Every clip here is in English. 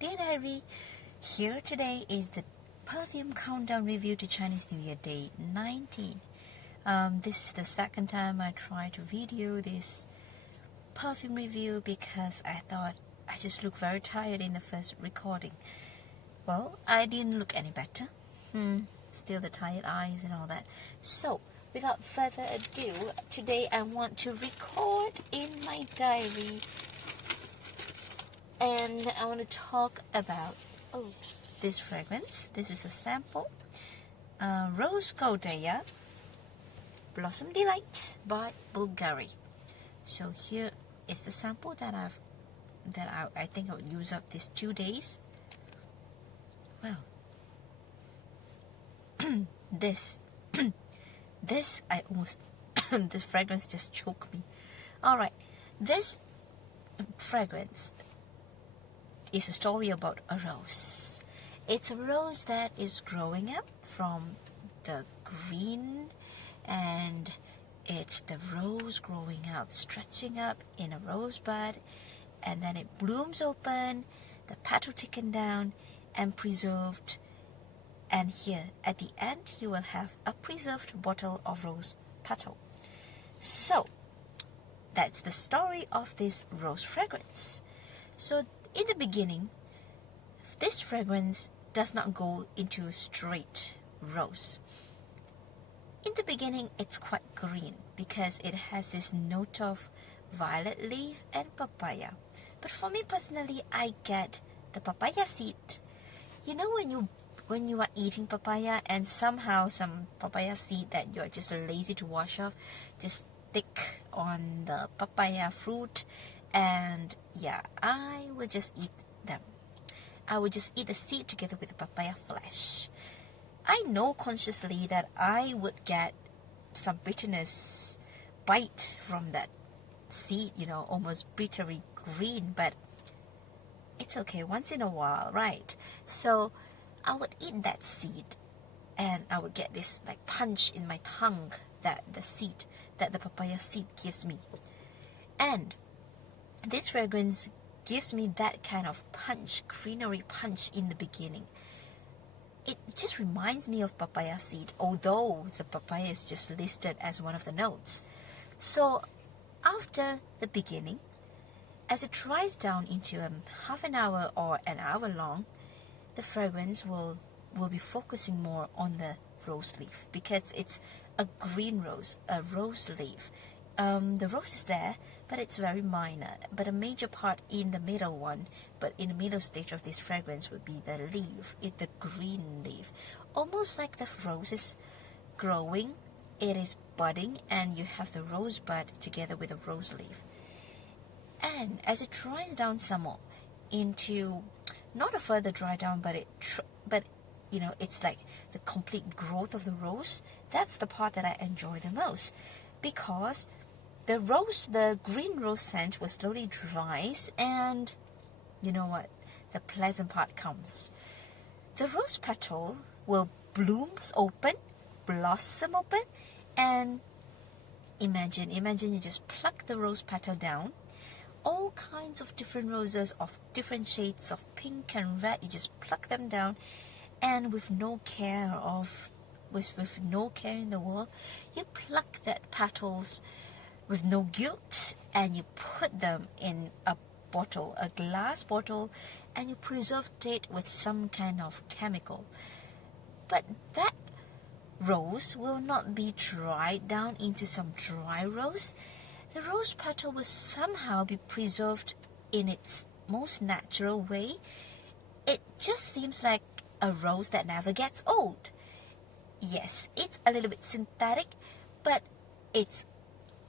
Dear Diary, here today is the perfume countdown review to Chinese New Year Day 19. This is the second time I tried to video this perfume review because I thought I just looked very tired in the first recording. Well, I didn't look any better. Still the tired eyes and all that. So, without further ado, today I want to record in my diary. And I want to talk about this fragrance. This is a sample, Rose Goldea, Blossom Delight by Bvlgari. So here is the sample that I think I would use up these 2 days. Well, this I almost this fragrance just choked me. All right, this fragrance is a story about a rose. It's a rose that is growing up from the green, and it's the rose growing up, stretching up in a rosebud, and then it blooms open, the petal taken down and preserved, and here at the end you will have a preserved bottle of rose petal. So that's the story of this rose fragrance. So in the beginning, this fragrance does not go into straight rose. In the beginning, it's quite green because it has this note of violet leaf and papaya. But for me personally, I get the papaya seed. You know when you are eating papaya and somehow some papaya seed that you're just lazy to wash off just stick on the papaya fruit, and yeah, I will just eat them. I will just eat the seed together with the papaya flesh. I know consciously that I would get some bitterness bite from that seed, almost bittery green, but it's okay once in a while, right? So I would eat that seed and I would get this like punch in my tongue that the papaya seed gives me. And this fragrance gives me that kind of punch, greenery punch in the beginning. It just reminds me of papaya seed, although the papaya is just listed as one of the notes. So after the beginning, as it dries down into half an hour or an hour long, the fragrance will be focusing more on the rose leaf because it's a green rose, a rose leaf. The rose is there, but it's very minor. But a major part in the middle one, but in the middle stage of this fragrance would be the leaf, the green leaf. Almost like the rose is growing, it is budding, and you have the rosebud together with the rose leaf. And as it dries down some more into, not a further dry down, but it's like the complete growth of the rose. That's the part that I enjoy the most, because the green rose scent will slowly dries, and you know what? The pleasant part comes. The rose petal will blooms open, blossom open, and imagine you just pluck the rose petal down. All kinds of different roses of different shades of pink and red, you just pluck them down, and with no care in the world, you pluck that petals with no guilt, and you put them in a bottle, a glass bottle, and you preserved it with some kind of chemical. But that rose will not be dried down into some dry rose. The rose petal will somehow be preserved in its most natural way. It just seems like a rose that never gets old. Yes, it's a little bit synthetic, but it's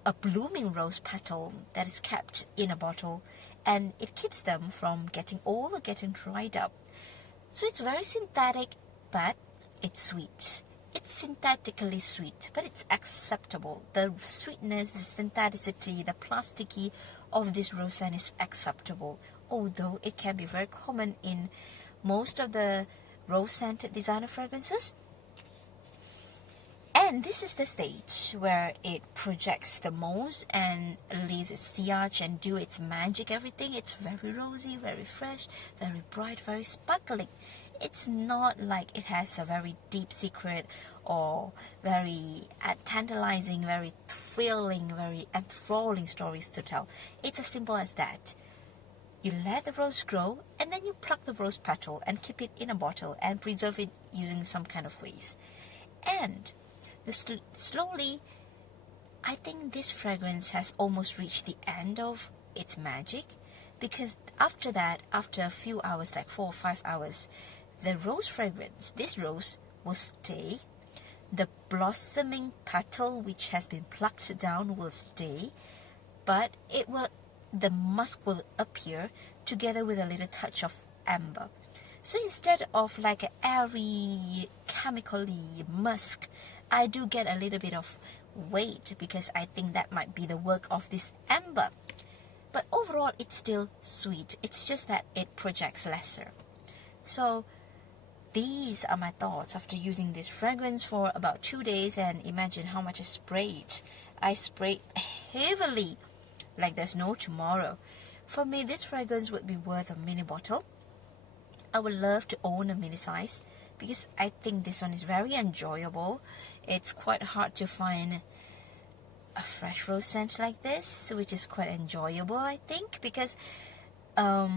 a blooming rose petal that is kept in a bottle, and it keeps them from getting old or getting dried up. So it's very synthetic, but it's sweet. It's synthetically sweet, but it's acceptable. The sweetness, the syntheticity, the plasticky of this rose scent is acceptable, although it can be very common in most of the rose scented designer fragrances. And this is the stage where it projects the most and leaves its sillage and do its magic, everything. It's very rosy, very fresh, very bright, very sparkling. It's not like it has a very deep secret or very tantalizing, very thrilling, very enthralling stories to tell. It's as simple as that. You let the rose grow and then you pluck the rose petal and keep it in a bottle and preserve it using some kind of ways. And slowly, I think this fragrance has almost reached the end of its magic, because after that, after a few hours, like 4 or 5 hours, the rose fragrance, this rose will stay. The blossoming petal which has been plucked down will stay, but the musk will appear together with a little touch of amber. So instead of like an airy, chemically musk, I do get a little bit of weight, because I think that might be the work of this amber. But overall, it's still sweet. It's just that it projects lesser. So these are my thoughts after using this fragrance for about 2 days, and imagine how much I sprayed. I sprayed heavily, like there's no tomorrow. For me, this fragrance would be worth a mini bottle. I would love to own a mini size, because I think this one is very enjoyable. It's quite hard to find a fresh rose scent like this, which is quite enjoyable, I think, because I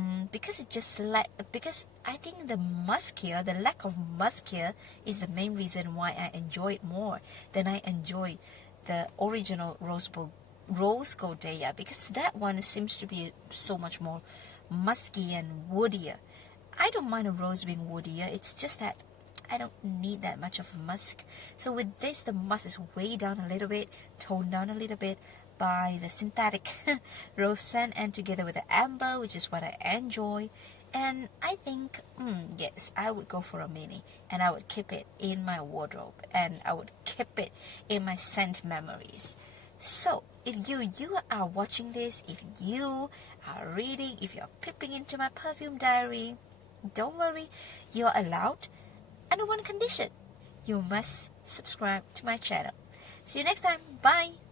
think the musk here, the lack of musk here, is the main reason why I enjoy it more than I enjoy the original rose Goldea, because that one seems to be so much more musky and woodier. I don't mind a rose being woodier, it's just that I don't need that much of a musk. So with this, the musk is way down a little bit, toned down a little bit by the synthetic rose scent, and together with the amber, which is what I enjoy. And I think, yes, I would go for a mini, and I would keep it in my wardrobe, and I would keep it in my scent memories. So if you are watching this, if you are reading, if you're peeping into my perfume diary, don't worry, you're allowed. Under one condition: you must subscribe to my channel. See you next time. Bye.